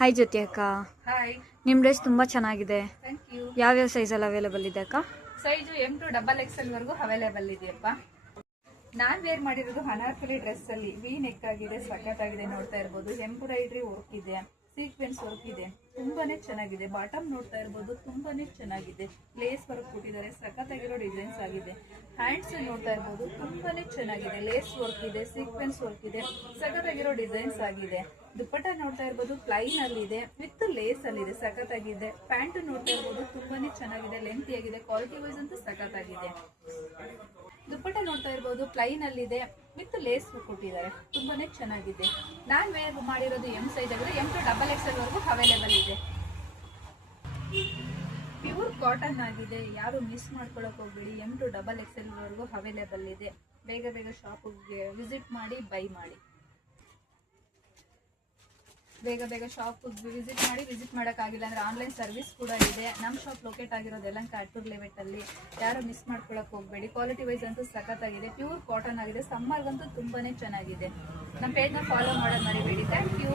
Hi ಜ್ಯೋತಿ ಅಕ್ಕ. Hi. ನಿಮ್ಮ dress ತುಂಬ ಚೆನ್ನಾಗಿದೆ. Thank you. ಯಾವ್ಯಾವ ಸೈಜಲ್ಲಿ ಅವೈಲೇಬಲ್ ಇದೆ ಅಕ್ಕ? ಸೈಜು M2 XXL ವರೆಗೂ ಅವೈಲೇಬಲ್ ಇದೆಯಪ್ಪ. ನಾನ್ ವೇರ್ ಮಾಡಿರೋದು ಅನಾರ್ಕಲಿ ಡ್ರೆಸ್ ಅಲ್ಲಿ ವಿ ನೆಕ್ ಆಗಿದೆ, ಸಖತ್ತಾಗಿದೆ. ನೋಡ್ತಾ ಇರ್ಬೋದು, ಎಂಬ್ರಾಯ್ಡ್ರಿ ವರ್ಕ್ ಇದೆ, ಸೀಕ್ವೆನ್ಸ್ ವರ್ಕ್ ಇದೆ, ತುಂಬಾನೇ ಚೆನ್ನಾಗಿದೆ. ಬಾಟಮ್ ನೋಡ್ತಾ ಇರ್ಬೋದು, ತುಂಬಾನೇ ಚೆನ್ನಾಗಿದೆ. ಲೇಸ್ ವರ್ಕ್ ಕೊಟ್ಟಿದ್ದಾರೆ, ಸಖತ್ತಾಗಿರೋ ಡಿಸೈನ್ಸ್ ಆಗಿದೆ. ಹ್ಯಾಂಡ್ಸ್ ನೋಡ್ತಾ ಇರ್ಬೋದು, ತುಂಬಾನೇ ಚೆನ್ನಾಗಿದೆ. ಲೇಸ್ ವರ್ಕ್ ಇದೆ, ಸೀಕ್ವೆನ್ಸ್ ವರ್ಕ್ ಇದೆ, ಸಖತ್ತಾಗಿರೋ ಡಿಸೈನ್ಸ್ ಆಗಿದೆ. ದುಪ್ಪಟ್ಟ ನೋಡ್ತಾ ಇರ್ಬೋದು, ಪ್ಲೈನ್ ಅಲ್ಲಿ ಇದೆ, ವಿತ್ ಲೇಸ್ ಅಲ್ಲಿ ಇದೆ, ಸಖತ್ತಾಗಿದೆ. ಪ್ಯಾಂಟ್ ನೋಡ್ತಾ ಇರ್ಬೋದು, ತುಂಬಾನೇ ಚೆನ್ನಾಗಿದೆ, ಲೆಂತಿ ಆಗಿದೆ, ಕ್ವಾಲಿಟಿ ವೈಸ್ ಅಂತೂ ಸಖತ್ತಾಗಿದೆ. ದುಪ್ಪಟ್ಟ ನೋಡ್ತಾ ಇರ್ಬೋದು, ಪ್ಲೈನ್ ಅಲ್ಲಿ ಇದೆ, ವಿತ್ ಲೇಸ್ ಕೊಟ್ಟಿದ್ದಾರೆ, ತುಂಬಾನೇ ಚೆನ್ನಾಗಿದೆ. ನಾನ್ ವೇರ್ ಮಾಡಿರೋದು M ಸೈಜ್ ಆಗಿದೆ, M2 XXL ವರೆಗೂ ಅವೈಲೇಬಲ್ ಇದೆ. ಪ್ಯೂರ್ ಕಾಟನ್ ಆಗಿದೆ, ಯಾರು ಮಿಸ್ ಮಾಡ್ಕೊಳಕ್ ಹೋಗ್ಬೇಡಿ. M2 XXL ವರೆಗೂ ಅವೈಲೇಬಲ್ ಇದೆ. ಬೇಗ ಬೇಗ ಶಾಪಿಗೆ ವಿಸಿಟ್ ಮಾಡಿ, ಬೈ ಮಾಡಿ. ಬೇಗ ಬೇಗ ಶಾಪ್ ವಿಸಿಟ್ ಮಾಡೋಕ್ಕಾಗಿಲ್ಲ ಅಂದ್ರೆ ಆನ್ಲೈನ್ ಸರ್ವಿಸ್ ಕೂಡ ಇದೆ. ನಮ್ಮ ಶಾಪ್ ಲೊಕೇಟ್ ಆಗಿರೋದು ಯಲಹಂಕ ಅಟ್ಟೂರ್ ಲೆವೆಟ್ ಅಲ್ಲಿ. ಯಾರು ಮಿಸ್ ಮಾಡ್ಕೊಳಕ್ ಹೋಗ್ಬೇಡಿ. ಕ್ವಾಲಿಟಿ ವೈಸ್ ಅಂತೂ ಸಖತ್ತಾಗಿದೆ, ಪ್ಯೂರ್ ಕಾಟನ್ ಆಗಿದೆ. ಸಮ್ಮರ್ಗಂತೂ ತುಂಬಾನೇ ಚೆನ್ನಾಗಿದೆ. ನಮ್ಮ ಪೇಜ್ನ ಫಾಲೋ ಮಾಡೋದು ಮರಿಬೇಡಿ. Thank you.